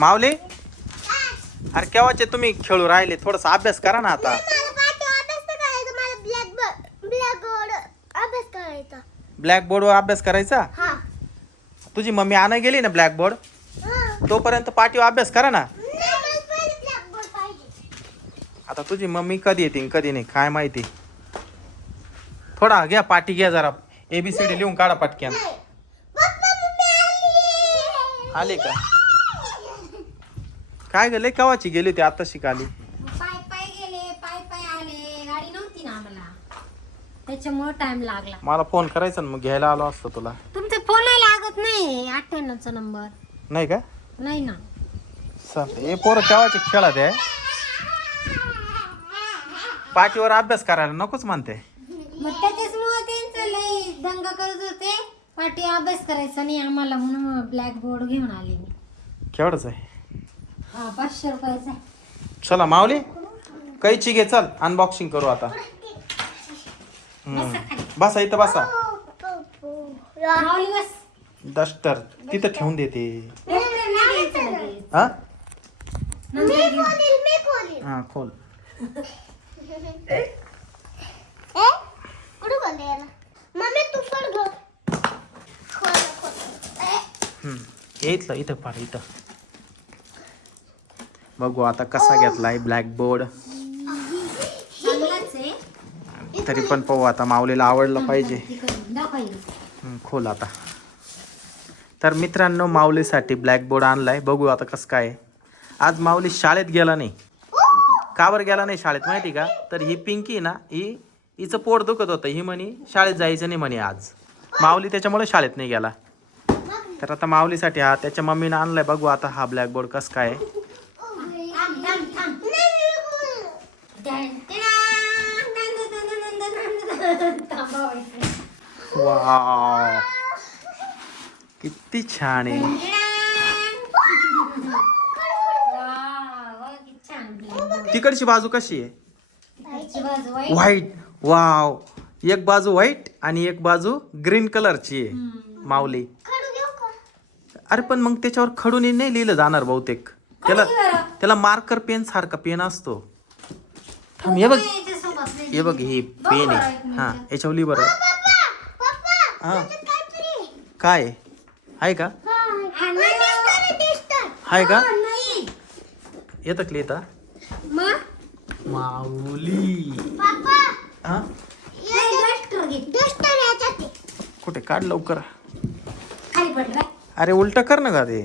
मावले अरे केव्हाचे तुम्ही खेळू राहिले? थोडासा अभ्यास करा ना आता. मला पाठी अभ्यास करायचा हा. तुझी मम्मी आणाय गेली ना ब्लॅक बोर्ड हा. तोपर्यंत पाठीवर अभ्यास करा ना. आता तुझी मम्मी कधी येते कधी नाही काय माहिती? थोडा घ्या पाठी घ्या जरा. एबीसीडी लिहून काढा पटक्यान. आले का? काय ग लय कवाची गेली होती आता शिकाली पाय पाय गेले पाय पाय आले. गाडी नव्हती ना आम्हाला. त्याच्यामुळे टाइम लागला. मला फोन करायचा ना मग घ्यायला आलो असतो तुला. तुमचा फोन लागत नाही. अठ्ठ्याण्णवचा नंबर नाही का? नाही ना. चालतंय हे पोरं केव्हाचे खेळत आहे पाठीवर अभ्यास करायला नकोच म्हणते. मग त्याच्याचमुळे त्यांचं लय दंगा करत होते. पाठी अभ्यास करायचा नाही आम्हाला म्हणून ब्लॅक बोर्ड घेऊन आले मी. केवढंच आहे. हा पाचशे रुपयाचा चला माऊली कैची घे चल अनबॉक्सिंग करू आता. हम्म. बसा इथं बसा. माऊली बस. डस्टर तिथं ठेवून देते. नाही लगेच. हा? हा खोल. हम्म. हे इथलं इथं पाड इथं. बघू आता कसा घेतलाय ब्लॅक बोर्ड तरी पण पाहू आता माऊलीला आवडलं पाहिजे. खोल आता. तर मित्रांनो माऊलीसाठी ब्लॅक बोर्ड आणलाय. बघू आता कसं काय आज माऊली शाळेत गेला नाही. का गेला नाही शाळेत माहिती का? तर ही पिंकी ना ही हिचं पोट दुखत होतं. ही म्हणे शाळेत जायचं नाही म्हणे आज. माऊली त्याच्यामुळे शाळेत नाही गेला. तर आता माऊलीसाठी हा त्याच्या मम्मीनं आणलाय. बघू आता हा ब्लॅकबोर्ड कसं काय आहे. थांब थांब थांब वाव. किती छान आहे. तिकडची बाजू कशी आहे. White wow. एक बाजू व्हाईट आणि एक बाजू ग्रीन कलरची आहे. माऊली. अरे पण मग त्याच्यावर खडून नाही लिहिलं जाणार बहुतेक. त्याला. त्याला मार्कर पेन सारखा पेन असतो. थांब हे बघ. हे बघ हे पेन आहे. हा. याच्यावर लिहि बरं हा. काय? आहे? का? हा आहे का? नाही. येतं का लिहिता मग माऊली. हा. कुठे? काढ लवकर. खाली पड बाय. अरे उलट कर ना का ते.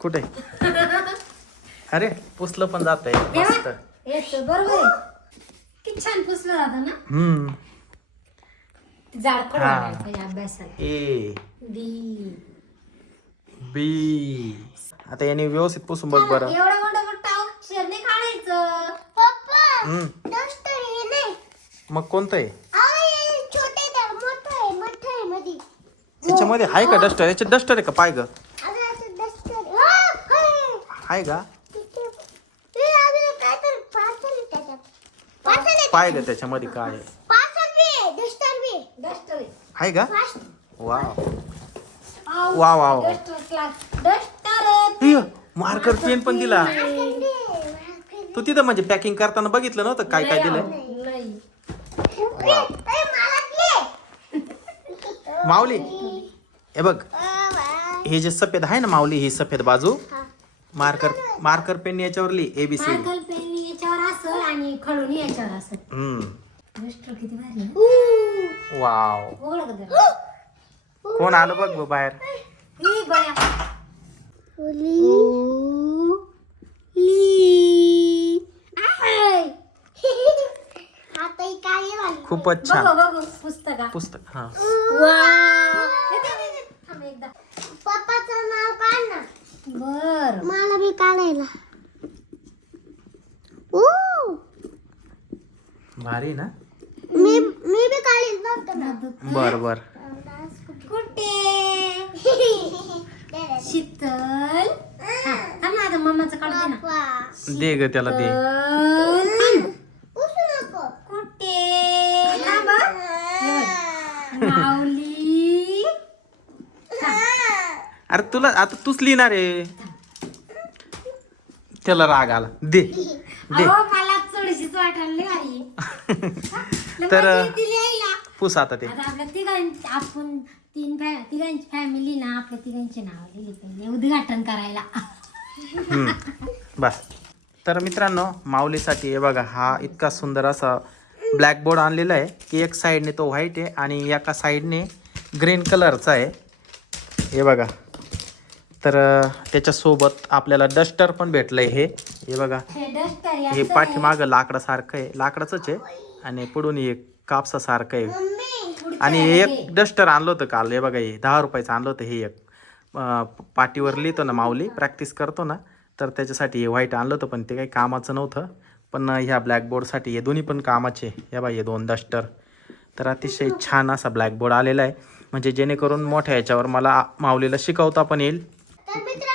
कुठे? अरे पुसलं पण जात आहे मस्त. येतं, बरोबर आहे. किती छान पुसलं जातं ना? हम्म. ते जाड कडू हा. आणायला पाहिजे अभ्यासाला. ए. बी बी आता याने व्यवस्थित पुसून बघ बरं. एवढं मोठं मोठं अक्षर नाही काढायचं. पप्पा हम्म. टेस्टर हे नाही. मग कोणतं आहे? हे छोटे आहे, मोठं आहे मोठं आहे मध्ये याच्यामध्ये आहे का डस्टर? याच्यात डस्टर आहे का? पाय ग. अजून असं डस्टर हा, हा. आहे का तिथे- हे अजून काहीतरी parcel आहे त्याच्यात. Parcel आहे पाय ग त्याच्यामध्ये काय आहे. डस्टर का. वा वा, वा, वा. डस्टर क्लास डस्टर आहे. मार्कर पेन पण दिला. तू तिथं म्हणजे पॅकिंग करताना बघितलं नव्हतं काय काय दिलंय नाही वा ए, मला दे. माऊली हे बघ. हे जे सफेद आहे ना माऊली ही सफेद बाजू. मार्कर मार्कर पेन याच्यावर लिही एबीसी आणि खडून याच्यावर असेल हम्म. डस्टर किती भारी आहे. ऊ. वाव. कोण आलं बघ ब बाहेर? ही बया. ओली. ऊ, ली. आय. आता काळी वाली. खूपच छान. बघू बघू पुस्तका. पुस्तक हा. पप्पाचं नाव काढ ना. बर. मला बी काढायला ऊ. भारी ना? मी मी बी काढील बघ बर बर. कुठे? शीतल. थांब थांब ना आता मम्माचं काढते ना. पप्पा दे ग त्याला दे. शीतल, थांब. उठू नको. कुठे? थांब हं. हे. बघ. माऊली अरे तुला आता तूच लिहिणार आहे. त्याला राग आला. दे. दे. अहो मला थोडीशीच वाटायला तर- पुस आता ते. आपल्या तिघां आपण तीन तिघांची फॅमिली ना आपल्या तिघांची नाव पहिले उद्घाटन करायला. बस. तर मित्रांनो माऊलीसाठी हे बघा हा इतका सुंदर असा ब्लॅकबोर्ड आणलेला आहे की एक साईडने तो व्हाईट आहे आणि एका साईडने ग्रीन कलरचा आहे. हे बघा. तर त्याच्यासोबत आपल्याला डस्टर पण भेटलं आहे हे. हे बघा. हे पाठीमागं लाकडासारखं आहे. लाकडाचंच आहे. आणि पुढून हे कापसासारखं आहे. आणि एक डस्टर आणलं होतं काल. हे बघा हे दहा रुपयाचं आणलं होतं हे एक. अं, पाटीवर लिहितो ना माऊली. प्रॅक्टिस करतो ना. तर त्याच्यासाठी हे व्हाईट आणलं होतं पण ते काही कामाचं नव्हतं. पण ह्या ब्लॅकबोर्डसाठी हे दोन्ही पण कामाचे हे बघा हे दोन डस्टर. तर अतिशय छान असा ब्लॅकबोर्ड आलेला आहे. म्हणजे जेणेकरून मोठ्या ह्याच्यावर मला माऊलीला शिकवता पण येईल. तर मित्रांनो